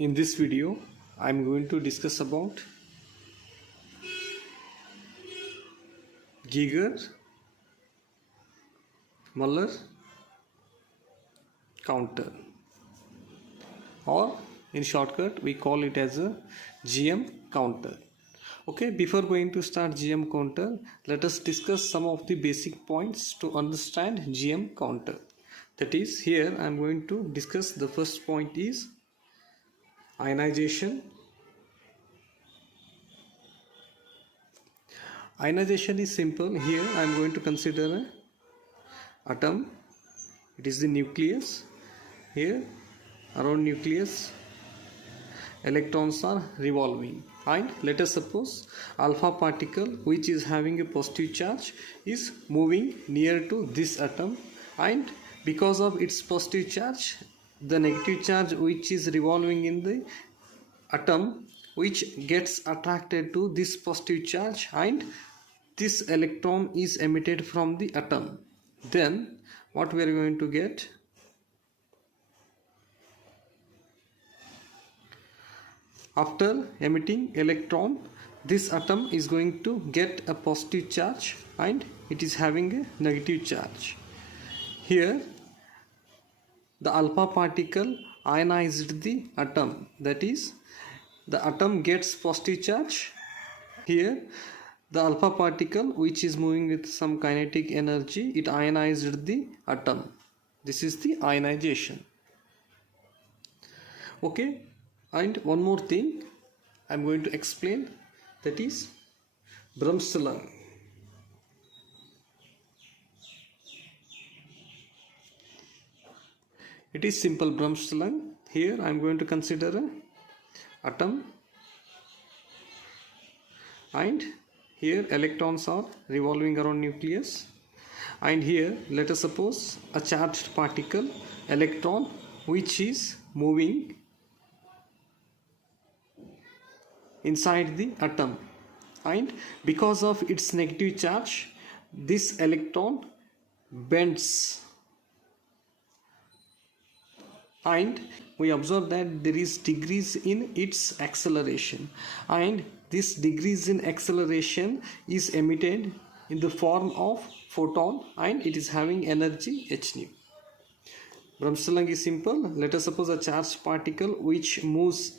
In this video, I am going to discuss about Geiger-Müller counter, or in shortcut we call it as a GM counter. Okay, before going to start GM counter, let us discuss some of the basic points to understand GM counter. That is, here I am going to discuss the first point is ionization. Ionization is simple. Here I am going to consider an atom. It is the nucleus. Here around nucleus electrons are revolving, and let us suppose alpha particle, which is having a positive charge, is moving near to this atom, and because of its positive charge, the negative charge which is revolving in the atom, which gets attracted to this positive charge, and this electron is emitted from the atom. Then what we are going to get? After emitting electron, this atom is going to get a positive charge and it is having a negative charge. Here the alpha particle ionized the atom, that is, the atom gets positive charge. Here the alpha particle, which is moving with some kinetic energy, it ionized the atom. This is the ionization. Okay, and one more thing I am going to explain, that is Bremsstrahlung. It is simple Bremsstrahlung. Here I am going to consider an atom, and here electrons are revolving around nucleus, and here let us suppose a charged particle, electron, which is moving inside the atom, and because of its negative charge, this electron bends, and we observe that there is decrease in its acceleration, and this decrease in acceleration is emitted in the form of photon, and it is having energy hν. Bremsstrahlung is simple. Let us suppose a charged particle which moves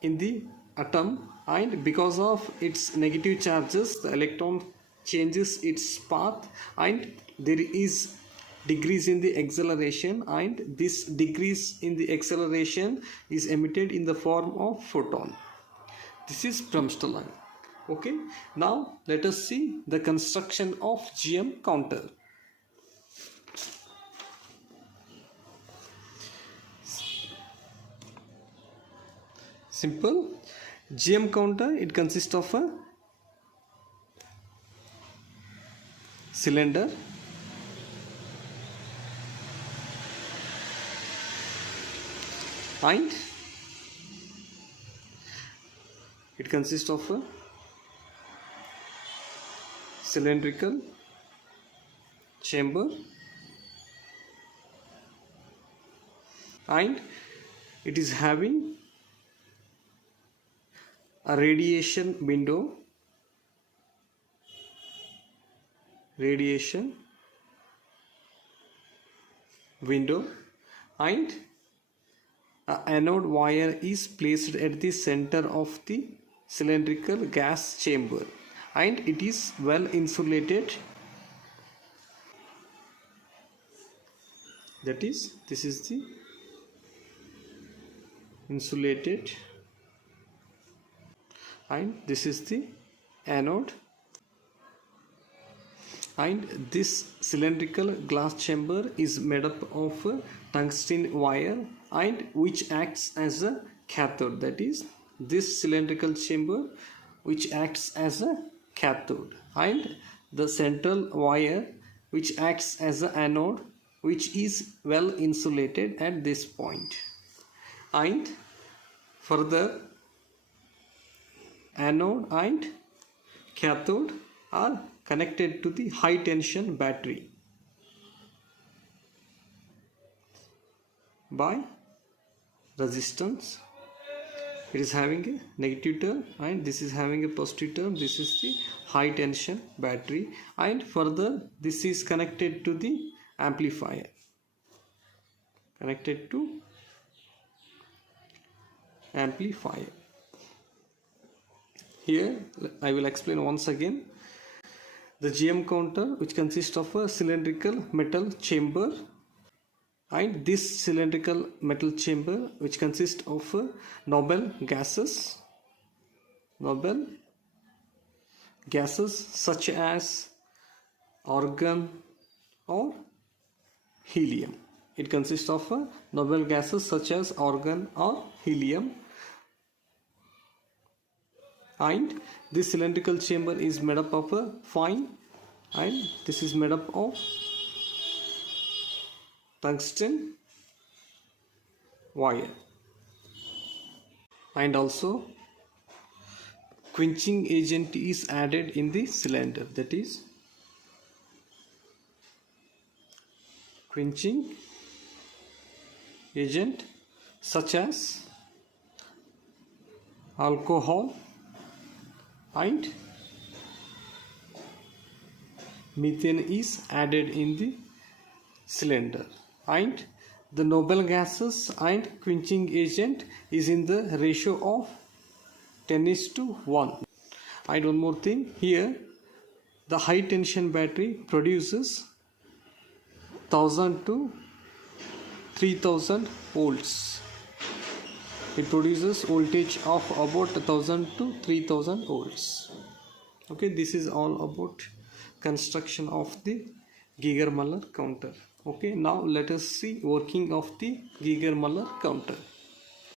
in the atom, and because of its negative charges, the electron changes its path, and there is decrease in the acceleration, and this decrease in the acceleration is emitted in the form of photon. This is Bremsstrahlung. Okay, now let us see the construction of GM counter. Simple. GM counter, it consists of a cylinder, and it consists of a cylindrical chamber, and it is having a radiation window, and an anode wire is placed at the center of the cylindrical gas chamber, and it is well insulated. That is, this is the insulated, and this is the anode, and this cylindrical glass chamber is made up of a tungsten wire, and which acts as a cathode. That is, this cylindrical chamber which acts as a cathode, and the central wire which acts as an anode, which is well insulated at this point. And further, anode and cathode are connected to the high tension battery by resistance It is having a negative term and this is having a positive term. This is the high tension battery, and further this is connected to the amplifier. Connected to amplifier. Here I will explain once again. The GM counter, which consists of a cylindrical metal chamber, and this cylindrical metal chamber which consists of noble gases such as argon or helium. It consists of noble gases such as argon or helium, and this cylindrical chamber is made up of a fine, and this is made up of tungsten wire. And also quenching agent is added in the cylinder, that is quenching agent such as alcohol and methane is added in the cylinder, and the noble gases and quenching agent is in the ratio of 10:1. And one more thing, here the high tension battery produces 1000 to 3000 volts. It produces voltage of about 1000 to 3000 volts. Okay, this is all about construction of the Geiger-Müller counter. Okay, now let us see working of the Geiger-Müller counter.